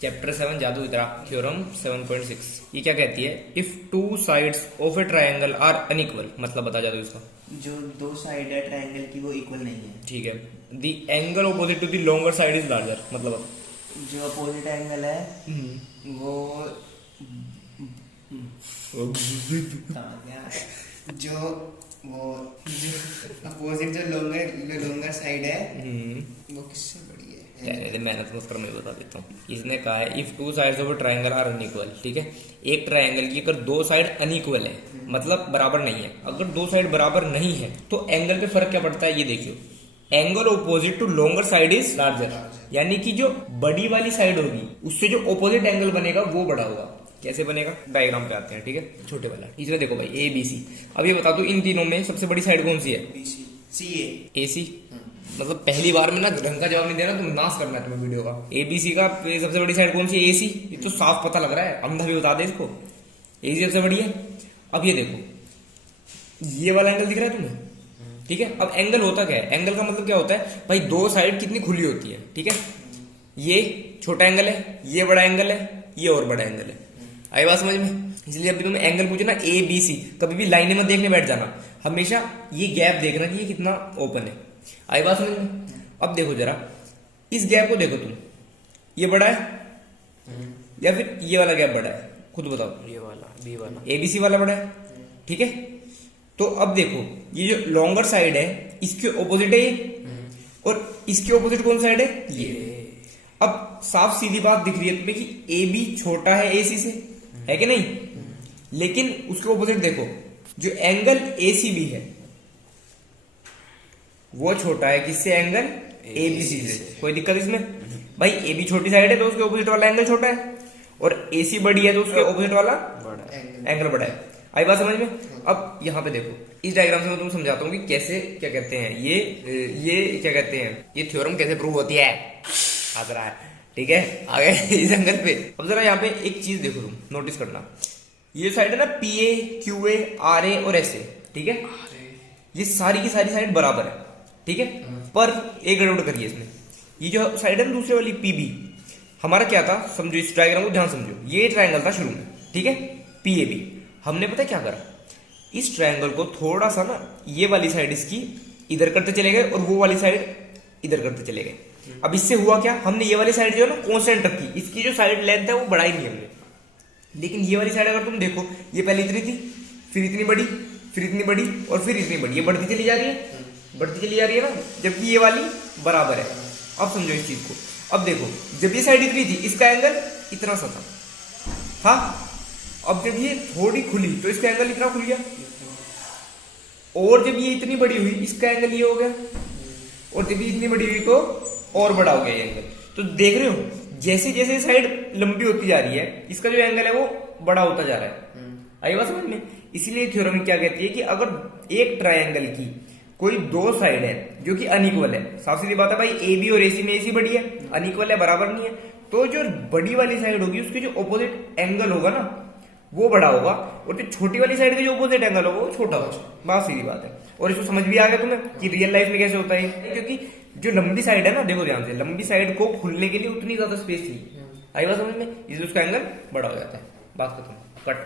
Chapter 7 जादू इतरा theorem 7.6 ये क्या कहती है? If two sides of a triangle are unequal, मतलब बता जादू इसका। जो दो साइड है ट्रायंगल की वो इक्वल नहीं है। ठीक है। The angle opposite to the longer side is larger, मतलब जो अपोजिट एंगल है वो कहाँ गया? जो अपोजिट जो लॉन्गर साइड है वो किससे बड़ी है? मेहनत मत कर, मैं बता देता हूँ। इसने कहा है if two sides of a triangle are unequal, ठीक है। एक ट्रायंगल की अगर दो साइड अनइक्वल है, मतलब बराबर नहीं है, अगर दो साइड बराबर नहीं है तो एंगल पे फर्क क्या पड़ता है ये देखियो। Angle opposite to longer side is larger, यानी कि जो बड़ी वाली साइड होगी उससे जो ऑपोजिट एंगल बनेगा वो बड़ा होगा। कैसे बनेगा? डायग्राम पे आते हैं, ठीक है। छोटे वाला इसमें देखो भाई ए बी सी। अब ये बता दो इन तीनों में सबसे बड़ी साइड कौन सी है? सी ए सी। मतलब पहली बार में ना ढंग का जवाब नहीं देना, तुम नाश करना है तुम्हें वीडियो का। एबीसी का सबसे बड़ी साइड कौन सी है? एसी। ये तो साफ पता लग रहा है, अंधा भी बता दे इसको। एसी सबसे बड़ी है। अब ये देखो ये वाला एंगल दिख रहा है तुम्हें, ठीक है। अब एंगल होता क्या है? एंगल का मतलब क्या होता है भाई? दो साइड कितनी खुली होती है, ठीक है। ये छोटा एंगल है, ये बड़ा एंगल है, ये और बड़ा एंगल है। आई बात समझ में? इसलिए अभी तुम्हें एंगल पूछे ना ए बी सी, कभी भी लाइने में देखने बैठ जाना, हमेशा ये गैप देखना कि ये कितना ओपन है। आई बात समझ में? अब देखो जरा इस गैप को देखो तुम, ये बड़ा है या फिर ये वाला गैप बड़ा है? खुद बताओ। ये वाला बी वाला एबीसी वाला बड़ा है, ठीक है। तो अब देखो ये जो लॉन्गर साइड है इसके ऑपोजिट है ये, और इसके ऑपोजिट कौन साइड है? ये। अब साफ सीधी बात दिख रही है तुम्हें कि ए बी छोटा है एसी से, है कि नहीं? लेकिन उसके ऑपोजिट देखो जो एंगल एसीबी है वो छोटा है किससे? एंगल एबीसी से। कोई दिक्कत इसमें? भाई एबी छोटी साइड है तो उसके ऑपोजिट वाला एंगल छोटा है, और एसी बड़ी है तो उसके ऑपोजिट वाला एंगल बड़ा है। आई बात समझ में? अब यहाँ पे देखो इस डायग्राम से मैं तुम समझाता हूँ कि कैसे क्या कहते हैं ये क्या कहते हैं, ये थ्योरम कैसे प्रूव होती है। आ रहा है, ठीक है। आगे इस एंगल पे अब जरा यहाँ पे एक चीज देखो, तुम नोटिस करना। ये साइड है ना P A Q A R A और एस ए, ठीक है। ये सारी की सारी साइड बराबर है, ठीक है। पर एक गड़बड़ करिए इसमें। ये जो साइड है ना दूसरे वाली पीबी, हमारा क्या था समझो, इस ट्रायंगल को ध्यान समझो। ये ट्रायंगल था शुरू में, ठीक है, पीएबी। हमने पता क्या करा, इस ट्रायंगल को थोड़ा सा ना ये वाली साइड इसकी इधर करते चले गए और वो वाली साइड इधर करते चले गए। अब इससे हुआ क्या, हमने ये वाली साइड जो है ना कांस्टेंट रखी, इसकी जो साइड लेंथ है वो बढ़ाई नहीं हमने। लेकिन ये वाली साइड अगर तुम देखो, ये पहले इतनी थी, फिर इतनी बड़ी, फिर इतनी बड़ी और फिर इतनी बड़ी, ये बढ़ती चली जा रही है, बढ़ती चली जा रही है ना, जबकि ये वाली बराबर है। अब समझो इस चीज को। अब देखो जब ये साइड इतनी थी इसका एंगल इतना सा था, हाँ। अब जब ये थोड़ी खुली तो इसका एंगल इतना खुल गया, और जब ये इतनी बड़ी हुई इसका एंगल ये हो गया, और जब ये इतनी बड़ी हुई तो और बड़ा हो गया ये एंगल। तो देख रहे हो जैसे जैसे साइड लंबी होती जा रही है इसका जो एंगल है वो बड़ा होता जा रहा है। आई बात समझ में? इसीलिए थ्योरम क्या कहती है कि अगर एक ट्रायंगल की कोई दो साइड है जो कि अनइक्वल है, साफ सीधी बात है भाई, ए बी और एसी में एसी बड़ी है, अनइक्वल है, बराबर नहीं है, तो जो बड़ी वाली साइड होगी उसकी जो ऑपोजिट एंगल होगा ना वो बड़ा होगा, और जो छोटी वाली साइड का जो ऑपोजिट एंगल होगा वो छोटा होगा। बात सीधी बात है। और इसको समझ भी आ गया तुम्हें कि रियल लाइफ में कैसे होता है, क्योंकि जो लंबी साइड है ना, देखो ध्यान से, लंबी साइड को खुलने के लिए उतनी ज्यादा स्पेस चाहिए। आई बात समझ में? इसलिए उसका एंगल बड़ा हो जाता है। बात खत्म, कट।